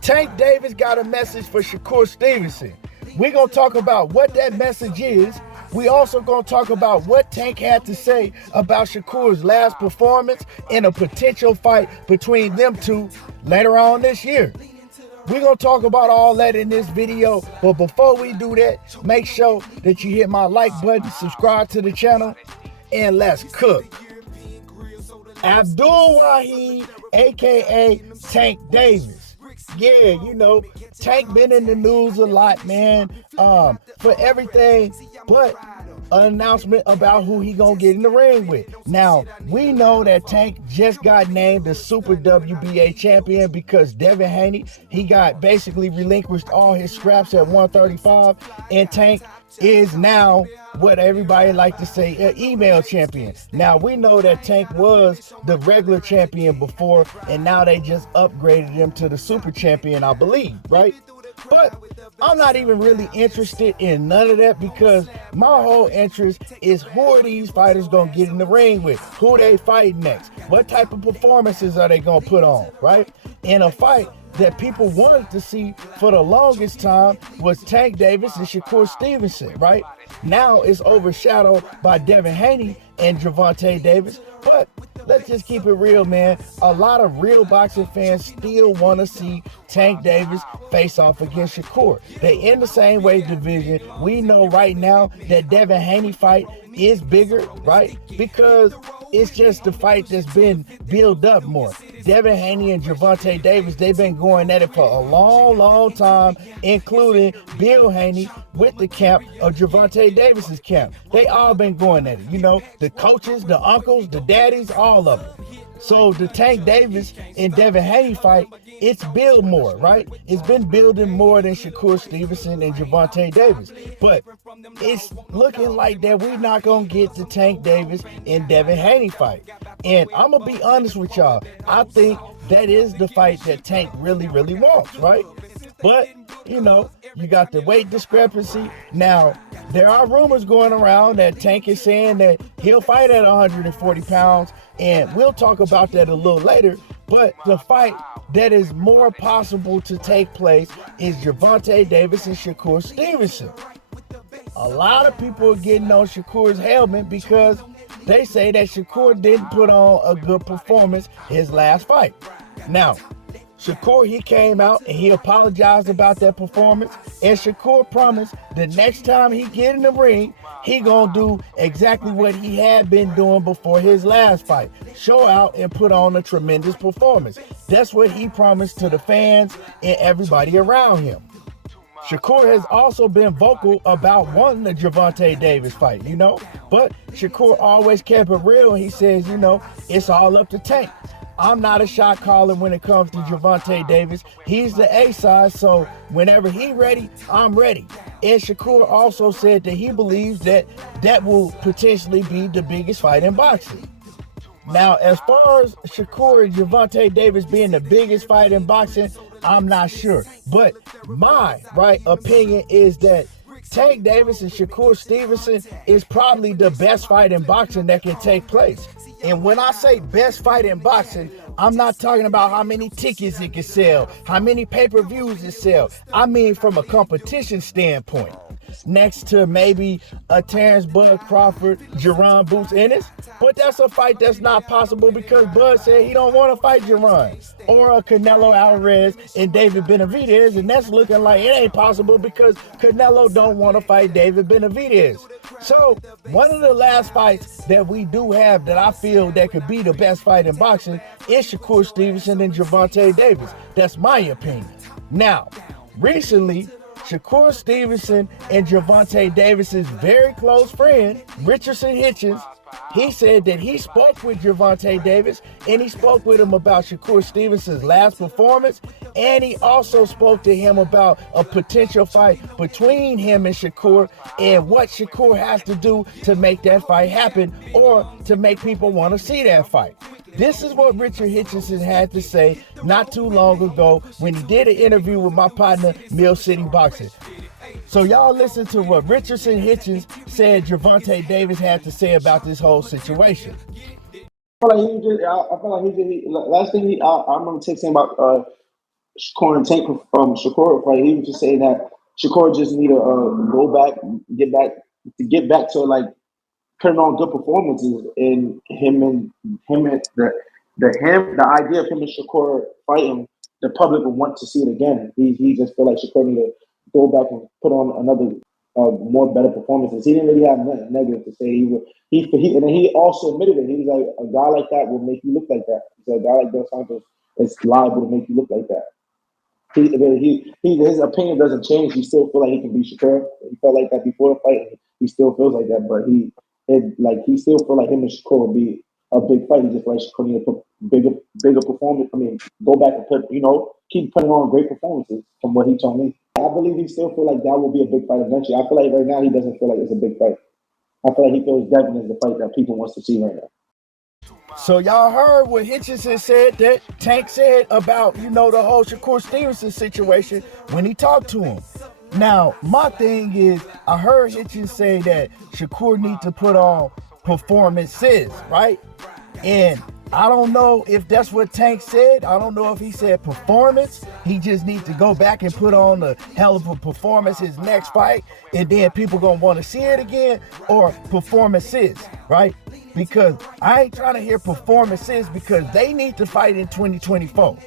Tank Davis got a message for Shakur Stevenson. We're going to talk about what that message is. We also going to talk about what Tank had to say about Shakur's last performance in a potential fight between them two later on this year. We're going to talk about all that in this video, but before we do that, make sure that you hit my like button, subscribe to the channel, and let's cook. Abdul Wahid, aka Tank Davis. Yeah, you know, Tank been in the news a lot, man, for everything but an announcement about who he gonna get in the ring with. Now, we know that Tank just got named the Super WBA champion because Devin Haney, he got basically relinquished all his scraps at 135, and Tank is now what everybody like to say, an email champion. Now, we know that Tank was the regular champion before, and now they just upgraded him to the super champion, I believe, right? But I'm not even really interested in none of that, because my whole interest is who are these fighters gonna get in the ring with? Who they fighting next? What type of performances are they gonna put on, right? In a fight that people wanted to see for the longest time was Tank Davis and Shakur Stevenson, right? Now it's overshadowed by Devin Haney and Gervonta Davis, but let's just keep it real, man. A lot of real boxing fans still want to see Tank Davis face off against Shakur. They in the same weight division. We know right now that Devin Haney fight is bigger, right? Because it's just the fight that's been built up more. Devin Haney and Gervonta Davis, they've been going at it for a long time, including Bill Haney with the camp of Gervonta Davis's camp. They all been going at it, you know, the coaches, the uncles, the daddies, all of them. So the Tank Davis and Devin Haney fight, it's built more, right? It's been building more than Shakur Stevenson and Gervonta Davis. But it's looking like that we're not going to get the Tank Davis and Devin Haney fight. And I'm going to be honest with y'all. I think that is the fight that Tank really wants, right? But, you know, you got the weight discrepancy. Now, there are rumors going around that Tank is saying that he'll fight at 140 pounds, and we'll talk about that a little later. But the fight that is more possible to take place is Gervonta Davis and Shakur Stevenson. A lot of people are getting on Shakur's helmet because they say that Shakur didn't put on a good performance his last fight. Now, Shakur, he came out and he apologized about that performance, and Shakur promised the next time he get in the ring, he gonna do exactly what he had been doing before his last fight, show out and put on a tremendous performance. That's what he promised to the fans and everybody around him. Shakur has also been vocal about wanting the Gervonta Davis fight, you know, but Shakur always kept it real, and he says, you know, it's all up to Tank. I'm not a shot caller when it comes to Gervonta Davis. He's the A side, so whenever he ready, I'm ready. And Shakur also said that he believes that that will potentially be the biggest fight in boxing. Now, as far as Shakur and Gervonta Davis being the biggest fight in boxing, I'm not sure. But my opinion is that Tank Davis and Shakur Stevenson is probably the best fight in boxing that can take place. And when I say best fight in boxing, I'm not talking about how many tickets it can sell, how many pay-per-views it sell. I mean from a competition standpoint. Next to maybe a Terrence Bud Crawford, Jerron Boots Ennis. But that's a fight that's not possible because Bud said he don't want to fight Jerron. Or a Canelo Alvarez and David Benavidez, and that's looking like it ain't possible because Canelo don't want to fight David Benavidez. So one of the last fights that we do have that I feel that could be the best fight in boxing is Shakur Stevenson and Gervonta Davis. That's my opinion. Now, recently, Shakur Stevenson and Gervonta Davis's very close friend, Richardson Hitchens, he said that he spoke with Gervonta Davis and he spoke with him about Shakur Stevenson's last performance, and he also spoke to him about a potential fight between him and Shakur and what Shakur has to do to make that fight happen or to make people want to see that fight. This is what Richard Hitchinson had to say not too long ago when he did an interview with my partner, Mill City Boxing. So y'all listen to what Richardson Hitchens said Gervonta Davis had to say about this whole situation. I feel like he was just. I feel like last thing I remember texting about Shakur and Tank Shakur fight, he was just saying that Shakur just need to go back, get back to like putting on good performances, and him and the idea of him and Shakur fighting, the public would want to see it again. He just feel like Shakur need to go back and put on another more better performances. He didn't really have nothing negative to say. And then he also admitted it. He was like, a guy like that will make you look like that. He said, a guy like Dos Santos is liable to make you look like that. His opinion doesn't change. He still feel like he can beat Shakur. He felt like that before the fight. He still feels like that, but he still feel like him and Shakur would be a big fight. He just like Shakur need to put bigger performance. I mean, go back and keep putting on great performances. From what he told me, I believe he still feel like that will be a big fight eventually. I feel like right now he doesn't feel like it's a big fight. I feel like he feels Devin is the fight that people wants to see right now. So y'all heard what Hitchinson said, that Tank said about, the whole Shakur Stevenson situation when he talked to him. Now, my thing is, I heard Hitchens say that Shakur need to put on performances, right? And I don't know if that's what Tank said. I don't know if he said performance. He just needs to go back and put on a hell of a performance his next fight, and then people gonna want to see it again, or performances, right? Because I ain't trying to hear performances, because they need to fight in 2024.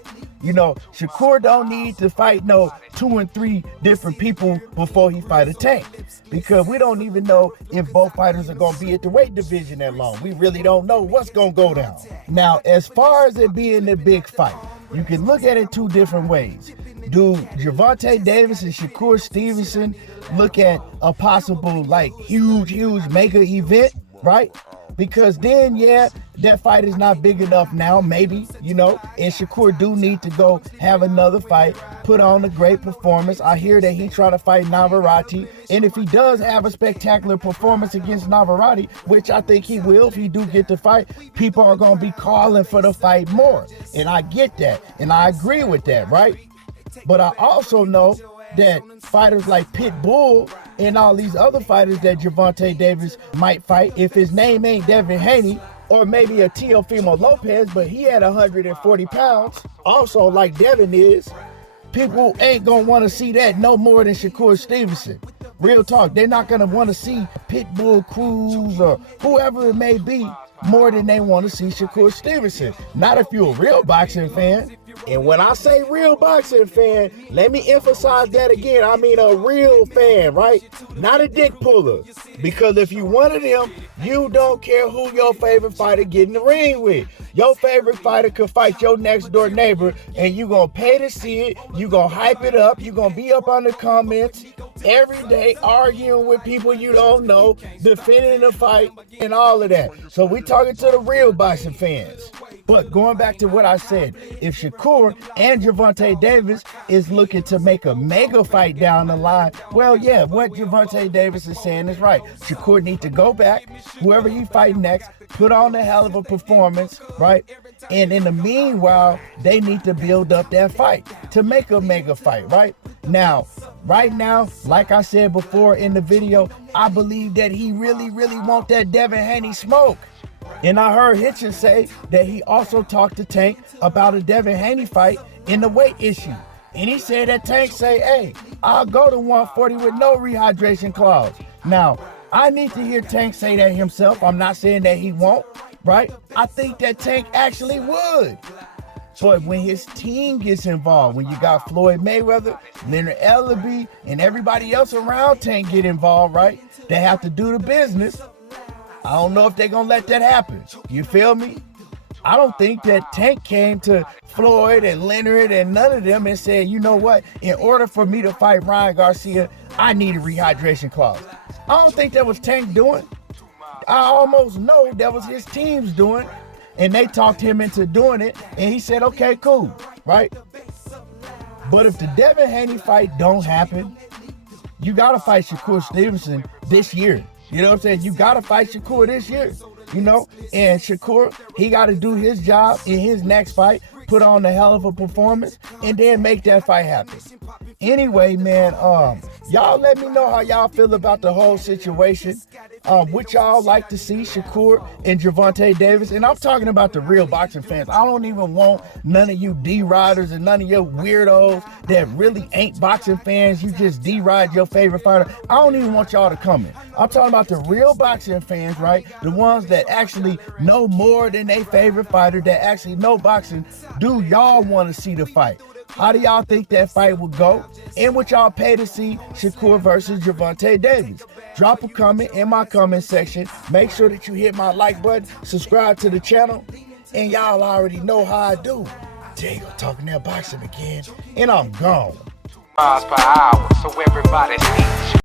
Shakur don't need to fight no 2 and 3 different people before he fight a Tank, because we don't even know if both fighters are going to be at the weight division that long. We really don't know what's going to go down. Now, as far as it being a big fight, you can look at it 2 different ways. Do Gervonta Davis and Shakur Stevenson look at a possible huge mega event, right? Because then, that fight is not big enough now, maybe, and Shakur do need to go have another fight, put on a great performance. I hear that he's trying to fight Navarrete, and if he does have a spectacular performance against Navarrete, which I think he will if he do get the fight, people are going to be calling for the fight more, and I get that, and I agree with that, right? But I also know that fighters like Pitbull and all these other fighters that Gervonta Davis might fight, if his name ain't Devin Haney, or maybe a Teofimo Lopez, but he had 140 pounds, also like Devin is, people ain't gonna want to see that no more than Shakur Stevenson. Real talk, they're not gonna want to see Pitbull Cruz or whoever it may be more than they want to see Shakur Stevenson. Not if you're a real boxing fan. And when I say real boxing fan, let me emphasize that again. I mean a real fan, right? Not a dick puller. Because if you one of them, you don't care who your favorite fighter get in the ring with. Your favorite fighter could fight your next door neighbor, and you gonna pay to see it. You gonna hype it up. You gonna be up on the comments every day arguing with people you don't know, defending the fight, and all of that. So we talking to the real boxing fans. But going back to what I said, if Shakur and Gervonta Davis is looking to make a mega fight down the line, well, what Gervonta Davis is saying is right. Shakur needs to go back, whoever he fight next, put on a hell of a performance, right? And in the meanwhile, they need to build up that fight to make a mega fight, right? Now, right now, like I said before in the video, I believe that he really want that Devin Haney smoke. And I heard Hitchens say that he also talked to Tank about a Devin Haney fight in the weight issue. And he said that Tank say, hey, I'll go to 140 with no rehydration clause. Now, I need to hear Tank say that himself. I'm not saying that he won't, right? I think that Tank actually would. But when his team gets involved, when you got Floyd Mayweather, Leonard Ellaby, and everybody else around Tank get involved, right? They have to do the business. I don't know if they're going to let that happen. You feel me? I don't think that Tank came to Floyd and Leonard and none of them and said, you know what, in order for me to fight Ryan Garcia, I need a rehydration clause. I don't think that was Tank doing. I almost know that was his team's doing, and they talked him into doing it, and he said, okay, cool, right? But if the Devin Haney fight don't happen, you got to fight Shakur Stevenson this year. You know what I'm saying? You got to fight Shakur this year, and Shakur, he got to do his job in his next fight, put on a hell of a performance, and then make that fight happen. Anyway, man, Y'all let me know how y'all feel about the whole situation. What y'all like to see, Shakur and Gervonta Davis. And I'm talking about the real boxing fans. I don't even want none of you D-riders and none of your weirdos that really ain't boxing fans. You just D-ride your favorite fighter. I don't even want y'all to come in. I'm talking about the real boxing fans, right? The ones that actually know more than their favorite fighter, that actually know boxing. Do y'all want to see the fight? How do y'all think that fight would go? And would y'all pay to see Shakur versus Gervonta Davis? Drop a comment in my comment section. Make sure that you hit my like button, subscribe to the channel, and y'all already know how I do. There you go, talking that boxing again, and I'm gone. Miles per hour, so everybody see